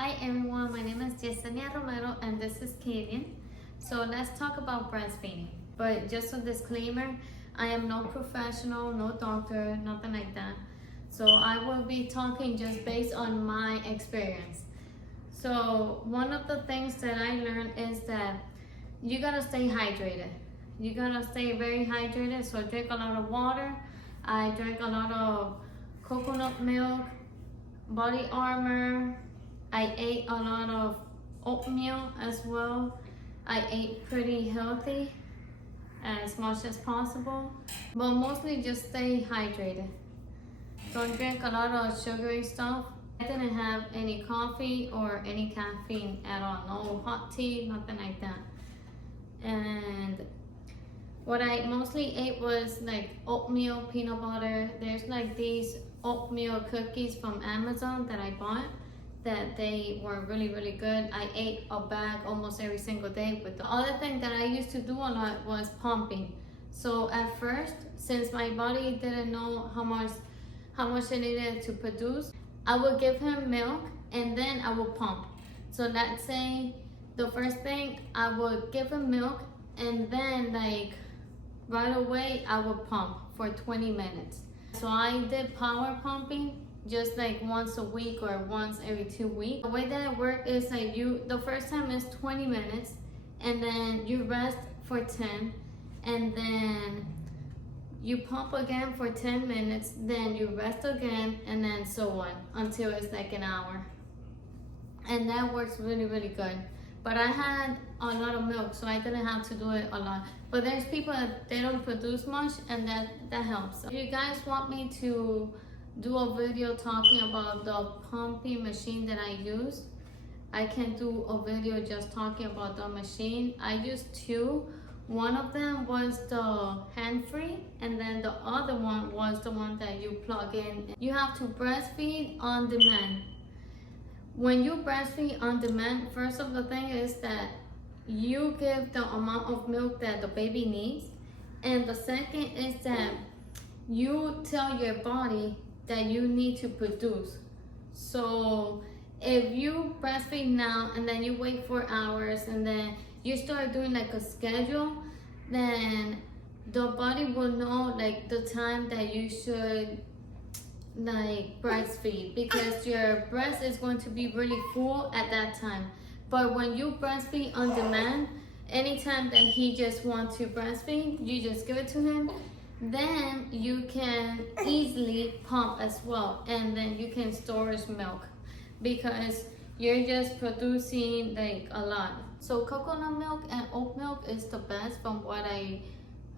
Hi everyone, my name is Yesenia Romero and this is Kaden. So let's talk about breastfeeding. But just a disclaimer, I am no professional, no doctor, nothing like that. So I will be talking just based on my experience. So one of the things that I learned is that you gotta stay hydrated. You gotta stay very hydrated, so drink a lot of water. I drank a lot of coconut milk, body armor. I ate a lot of oatmeal as well. I ate pretty healthy as much as possible, but mostly just stay hydrated. Don't drink a lot of sugary stuff. I didn't have any coffee or any caffeine at all. No hot tea, nothing like that. And what I mostly ate was like oatmeal, peanut butter. There's like these oatmeal cookies from Amazon that I bought that they were really good. I ate a bag almost every single day. But the other thing that I used to do a lot was pumping. So at first, since my body didn't know how much it needed to produce, I would give him milk and then I would pump. So let's say the first thing, I would give him milk and then like right away I would pump for 20 minutes. So I did power pumping just like once a week or once every 2 weeks. The way that it works is like the first time is 20 minutes and then you rest for 10 and then you pump again for 10 minutes, then you rest again, and then so on until it's like an hour. And that works really good. But I had a lot of milk, so I didn't have to do it a lot. But there's people that they don't produce much, and that helps. If you guys want me to do a video talking about the pumping machine that I use, I can do a video just talking about the machine. I used two. One of them was the hand-free, and then the other one was the one that you plug in. You have to breastfeed on demand. When you breastfeed on demand, first of the thing is that you give the amount of milk that the baby needs, and the second is that you tell your body that you need to produce. So if you breastfeed now and then you wait 4 hours and then you start doing like a schedule, then the body will know like the time that you should like breastfeed, because your breast is going to be really full at that time. But when you breastfeed on demand, anytime that he just wants to breastfeed, you just give it to him. Then you can easily pump as well, and then you can storage milk because you're just producing like a lot. So coconut milk and oat milk is the best from what I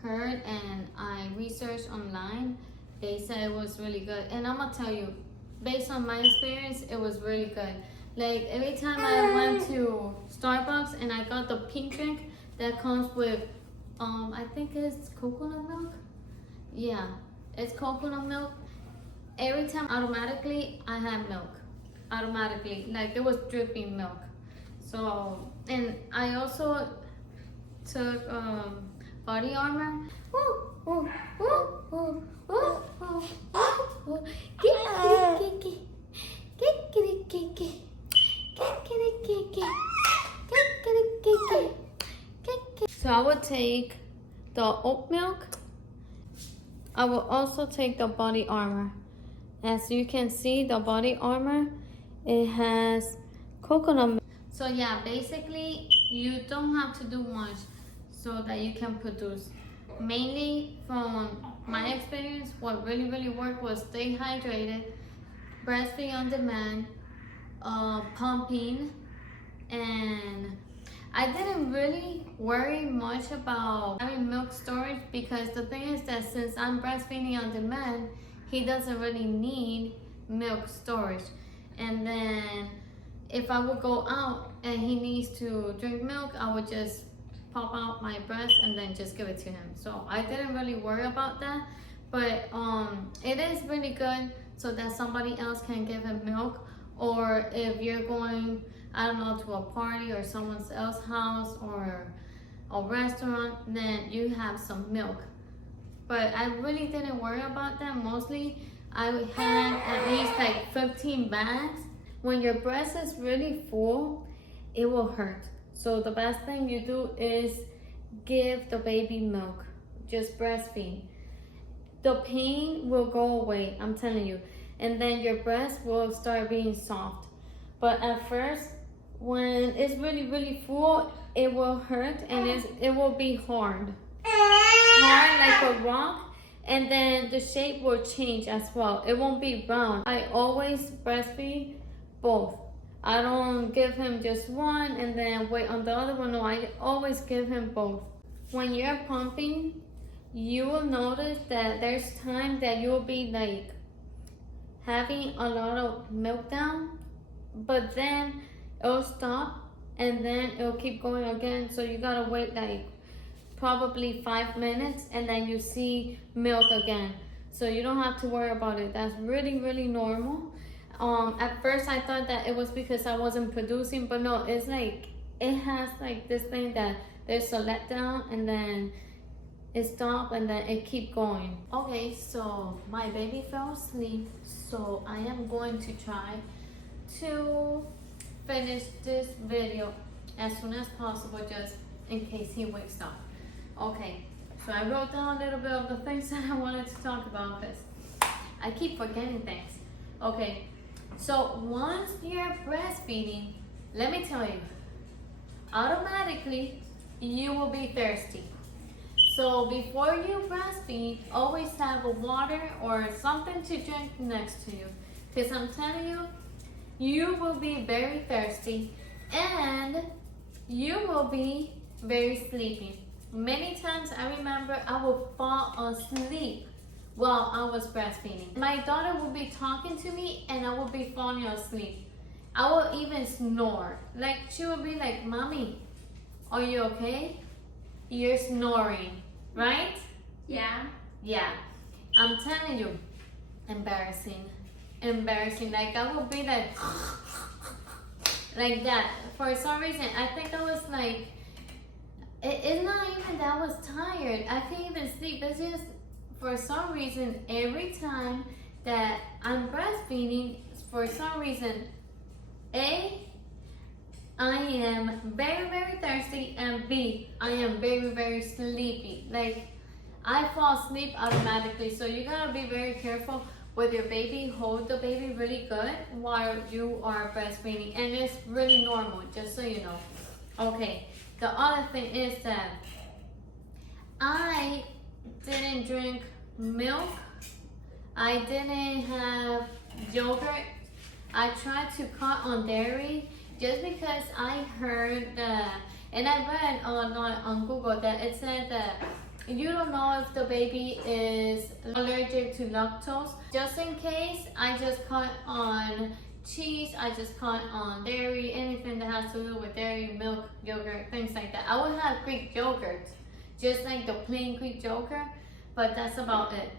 heard and I researched online. They said it was really good, and I'm gonna tell you, based on my experience, it was really good. Like every time I went to Starbucks and I got the pink drink that comes with I think it's coconut milk. Yeah, it's coconut milk. Every time automatically I had milk. Automatically, like it was dripping milk. So, and I also took body armor. So I would take the oat milk. I will also take the body armor. As you can see, the body armor, it has coconut milk. So yeah, basically you don't have to do much so that you can produce. Mainly from my experience, what really worked was stay hydrated, breastfeed on demand, pumping, and I didn't really worry much about having milk storage, because the thing is that since I'm breastfeeding on demand, he doesn't really need milk storage. And then if I would go out and he needs to drink milk, I would just pop out my breast and then just give it to him. So I didn't really worry about that, but it is really good so that somebody else can give him milk. Or if you're going, I don't know, to a party or someone else's house or a restaurant, then you have some milk. But I really didn't worry about that. Mostly I had at least like 15 bags When your breast is really full, it will hurt. So the best thing you do is give the baby milk. Just breastfeed. The pain will go away, I'm telling you. And then your breast will start being soft. But at first, when it's really, really full, it will hurt and it will be hard. Hard like a rock. And then the shape will change as well. It won't be round. I always breastfeed both. I don't give him just one and then wait on the other one. No, I always give him both. When you're pumping, you will notice that there's time that you'll be like having a lot of milk down, but then it'll stop and then it'll keep going again. So you gotta wait like probably 5 minutes and then you see milk again. So you don't have to worry about it. That's really, really normal. At first I thought that it was because I wasn't producing, but no, it's like it has like this thing that there's a letdown and then it stops and then it keep going. Okay, so my baby fell asleep, so I am going to try to finish this video as soon as possible, just in case he wakes up. Okay, so I wrote down a little bit of the things that I wanted to talk about because I keep forgetting things. Okay, so once you're breastfeeding, let me tell you, automatically you will be thirsty. So before you breastfeed, always have a water or something to drink next to you. Because I'm telling you, you will be very thirsty and you will be very sleepy. Many times I remember I would fall asleep while I was breastfeeding. My daughter would be talking to me and I would be falling asleep. I would even snore. Like she would be like, "Mommy, are you okay? You're snoring, right?" Yeah. Yeah. I'm telling you, embarrassing. Like I would be like, like that. For some reason, I think I was like, it's not even that I was tired. I can't even sleep. It's just, for some reason, every time that I'm breastfeeding, for some reason, A, I am very, very thirsty, and B, I am very, very sleepy. Like, I fall asleep automatically, so you gotta be very careful with your baby. Hold the baby really good while you are breastfeeding, and it's really normal, just so you know. Okay, the other thing is that I didn't drink milk. I didn't have yogurt. I tried to cut on dairy just because I heard that, and I read on Google that it said that you don't know if the baby is allergic to lactose. Just in case, I just cut on cheese, I just cut on dairy, anything that has to do with dairy, milk, yogurt, things like that. I would have Greek yogurt, just like the plain Greek yogurt, but that's about it.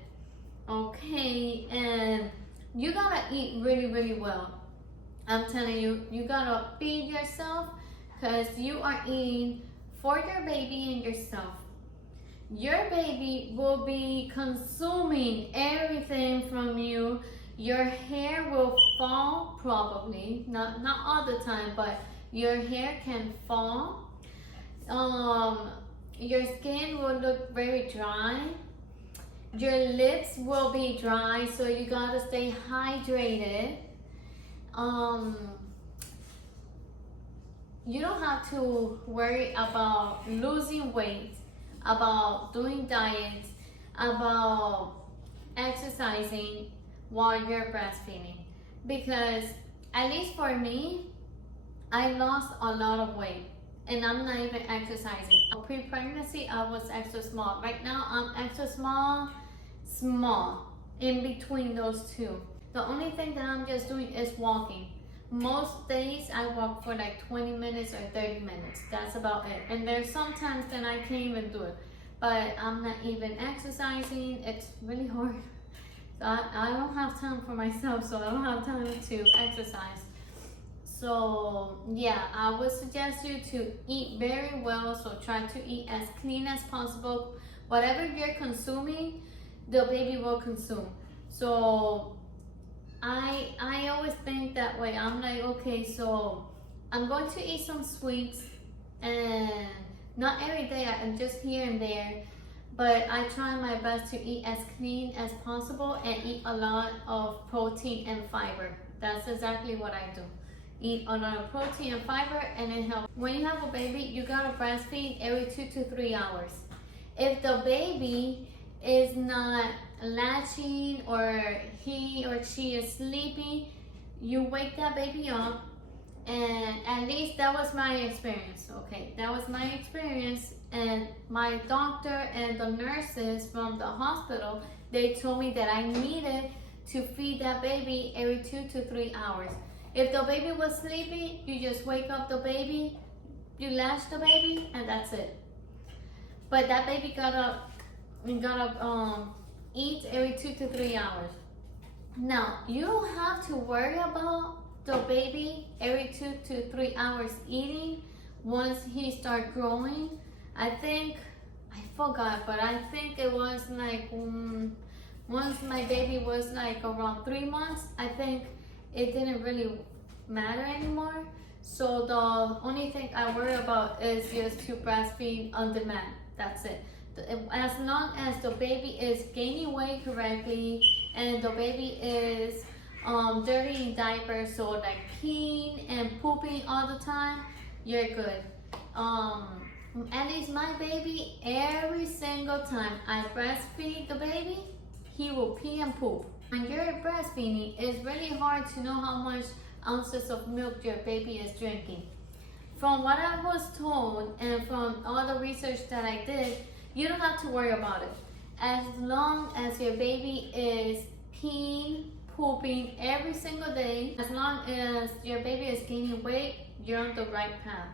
Okay, and you gotta eat really, really well. I'm telling you, you gotta feed yourself because you are eating for your baby and yourself. Your baby will be consuming everything from you. Your hair will fall probably, not all the time, but your hair can fall. Your skin will look very dry. Your lips will be dry, so you gotta stay hydrated. You don't have to worry about losing weight, about doing diets, about exercising while you're breastfeeding, because at least for me, I lost a lot of weight and I'm not even exercising. Pre-pregnancy, I was extra small. Right now, I'm extra small in between those two. The only thing that I'm just doing is walking. Most days I walk for like 20 minutes or 30 minutes. That's about it. And there's sometimes that I can't even do it. But I'm not even exercising. It's really hard. So I don't have time for myself, so I don't have time to exercise. So yeah, I would suggest you to eat very well. So try to eat as clean as possible. Whatever you're consuming, the baby will consume. So I always think that way. I'm like, okay, so I'm going to eat some sweets, and not every day, I'm just here and there, but I try my best to eat as clean as possible and eat a lot of protein and fiber. That's exactly what I do. Eat a lot of protein and fiber, and it helps. When you have a baby, you gotta breastfeed every 2 to 3 hours. If the baby is not latching, or he or she is sleeping, you wake that baby up. And at least that was my experience. Okay, that was my experience. And my doctor and the nurses from the hospital, they told me that I needed to feed that baby every 2 to 3 hours. If the baby was sleeping, you just wake up the baby, you latch the baby, and that's it. But that baby gotta eat every 2 to 3 hours. Now, you don't have to worry about the baby every 2 to 3 hours eating once he start growing. I forgot, but I think it was like once my baby was like around 3 months, I think it didn't really matter anymore. So the only thing I worry about is just to breastfeed on demand. That's it. As long as the baby is gaining weight correctly and the baby is dirty in diapers, so like peeing and pooping all the time, you're good. At least my baby, every single time I breastfeed the baby, he will pee and poop. When you're breastfeeding, it's really hard to know how much ounces of milk your baby is drinking. From what I was told and from all the research that I did, you don't have to worry about it. As long as your baby is peeing, pooping every single day, as long as your baby is gaining weight, you're on the right path.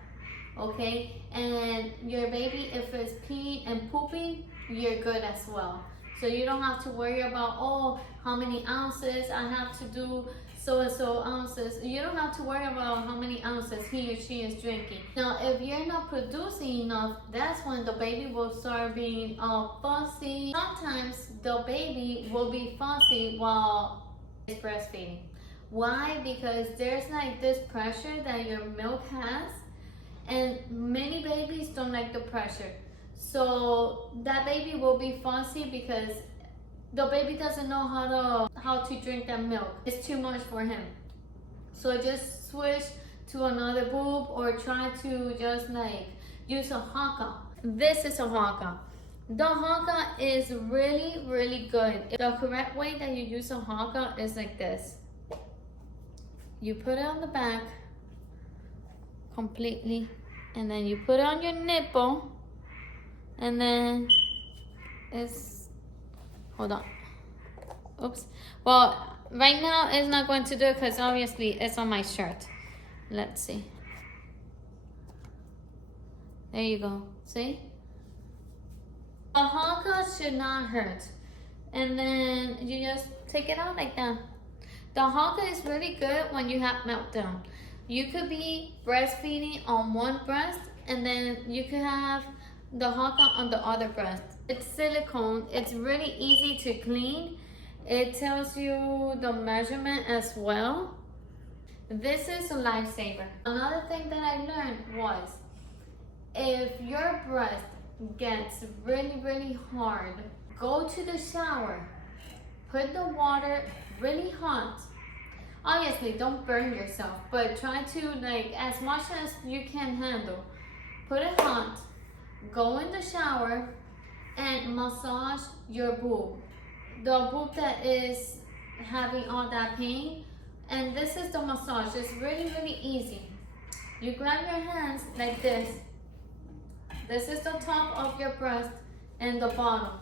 Okay? And your baby, if it's peeing and pooping, you're good as well. So you don't have to worry about, oh, how many ounces I have to do, so and so ounces. You don't have to worry about how many ounces he or she is drinking. Now, if you're not producing enough, that's when the baby will start being fussy. Sometimes the baby will be fussy while it's breastfeeding. Why? Because there's like this pressure that your milk has, and many babies don't like the pressure. So that baby will be fussy because the baby doesn't know how to drink that milk. It's too much for him. So just switch to another boob, or try to just like use a haka. This is a haka. The haka is really, really good. The correct way that you use a haka is like this. You put it on the back completely, and then you put it on your nipple, and then hold on. Oops. Well, right now it's not going to do it because obviously it's on my shirt. Let's see. There you go. See? The haka should not hurt. And then you just take it out like that. The haka is really good when you have meltdown. You could be breastfeeding on one breast, and then you could have the haka on the other breast. It's silicone. It's really easy to clean. It tells you the measurement as well. This is a lifesaver. Another thing that I learned was, if your breast gets really, really hard, go to the shower. Put the water really hot. Obviously, don't burn yourself, but try to, like, as much as you can handle. Put it hot. Go in the shower and massage your boob. The boob that is having all that pain. And this is the massage. It's really, really easy. You grab your hands like this. This is the top of your breast and the bottom.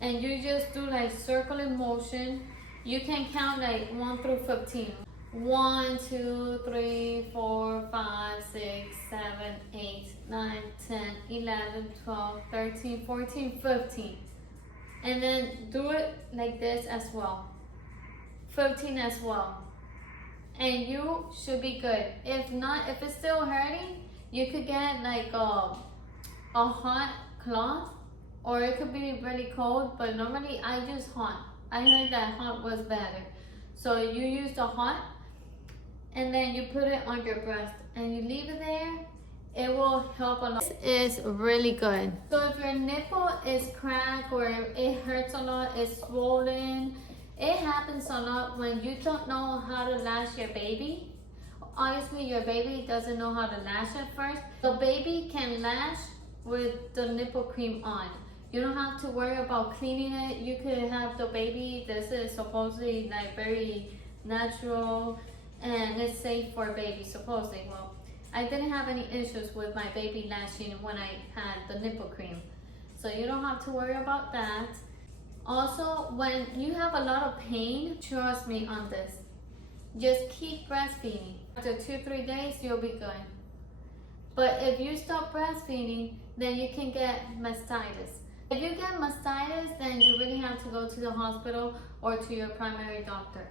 And you just do like circular motion. You can count like 1 through 15. 1, 2, 3, 4, 5, 6, 7, 8, 9, 10, 11, 12, 13, 14, 15. And then do it like this as well. 15 as well. And you should be good. If not, if it's still hurting, you could get like a hot cloth, or it could be really cold, but normally I use hot. I heard that hot was better. So you use the hot and then you put it on your breast and you leave it there. It will help a lot. This is really good. So if your nipple is cracked or it hurts a lot, it's swollen, it happens a lot when you don't know how to latch your baby. Obviously your baby doesn't know how to latch at first. The baby can latch with the nipple cream on. You don't have to worry about cleaning it. You could have the baby, this is supposedly like very natural and it's safe for a baby, supposedly. Well, I didn't have any issues with my baby latching when I had the nipple cream. So you don't have to worry about that. Also, when you have a lot of pain, trust me on this. Just keep breastfeeding. After 2-3 days, you'll be good. But if you stop breastfeeding, then you can get mastitis. If you get mastitis, then you really have to go to the hospital or to your primary doctor,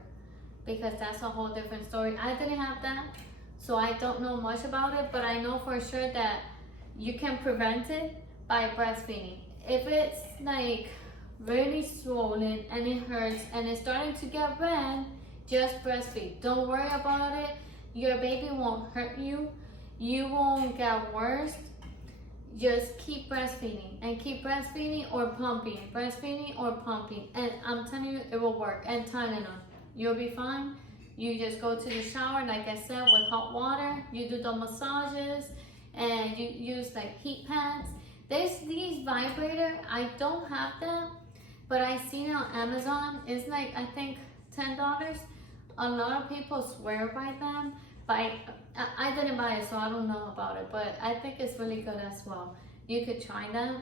because that's a whole different story. I didn't have that, so I don't know much about it, but I know for sure that you can prevent it by breastfeeding. If it's like really swollen and it hurts and it's starting to get red, just breastfeed. Don't worry about it. Your baby won't hurt you. You won't get worse. Just keep breastfeeding and keep breastfeeding or pumping. Breastfeeding or pumping. And I'm telling you, it will work. And Tylenol. You'll be fine. You just go to the shower, like I said, with hot water. You do the massages and you use like heat pads. There's these vibrator. I don't have them, but I seen it on Amazon. It's like, I think $10. A lot of people swear by them, but I didn't buy it, so I don't know about it, but I think it's really good as well. You could try that,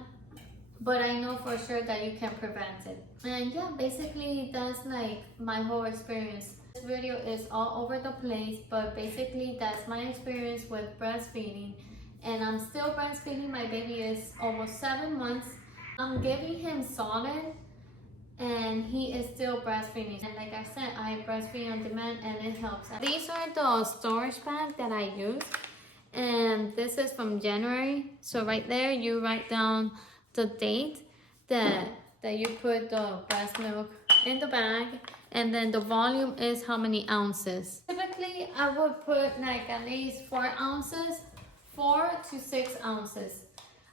but I know for sure that you can prevent it. And yeah, basically that's like my whole experience. This video is all over the place, but basically that's my experience with breastfeeding. And I'm still breastfeeding. My baby is almost 7 months. I'm giving him solid and he is still breastfeeding. And like I said, I breastfeed on demand and it helps. These are the storage bags that I use, and this is from January. So right there you write down the date that you put the breast milk in the bag, and then the volume is how many ounces. Typically I would put like at least 4 ounces, 4 to 6 ounces.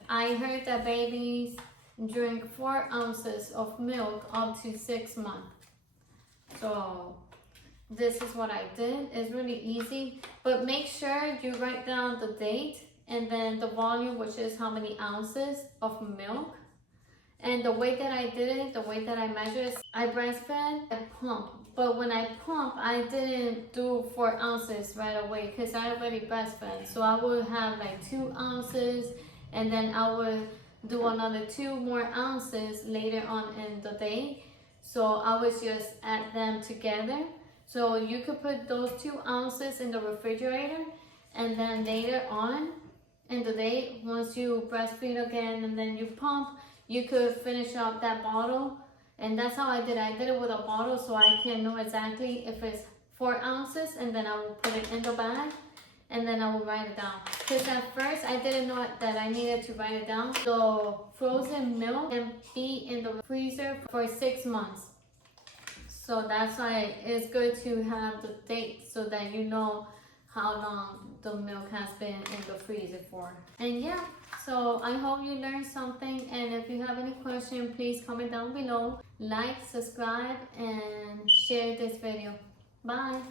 I heard that babies drink 4 ounces of milk up to 6 months. So this is what I did. It's really easy, but make sure you write down the date and then the volume, which is how many ounces of milk. And the way that I did it, the way that I measured it, I breastfed and pump. But when I pump, I didn't do 4 ounces right away because I already breastfed. So I would have like 2 ounces and then I would do another 2 more ounces later on in the day. So I would just add them together. So you could put those 2 ounces in the refrigerator, and then later on in the day, once you breastfeed again and then you pump, you could finish up that bottle. And that's how I did it. I did it with a bottle so I can know exactly if it's 4 ounces, and then I will put it in the bag and then I will write it down. Because at first I didn't know that I needed to write it down. The frozen milk can be in the freezer for 6 months. So that's why it's good to have the date so that you know how long the milk has been in the freezer for. And yeah, so I hope you learned something, and if you have any question, please comment down below. Like, subscribe, and share this video. Bye.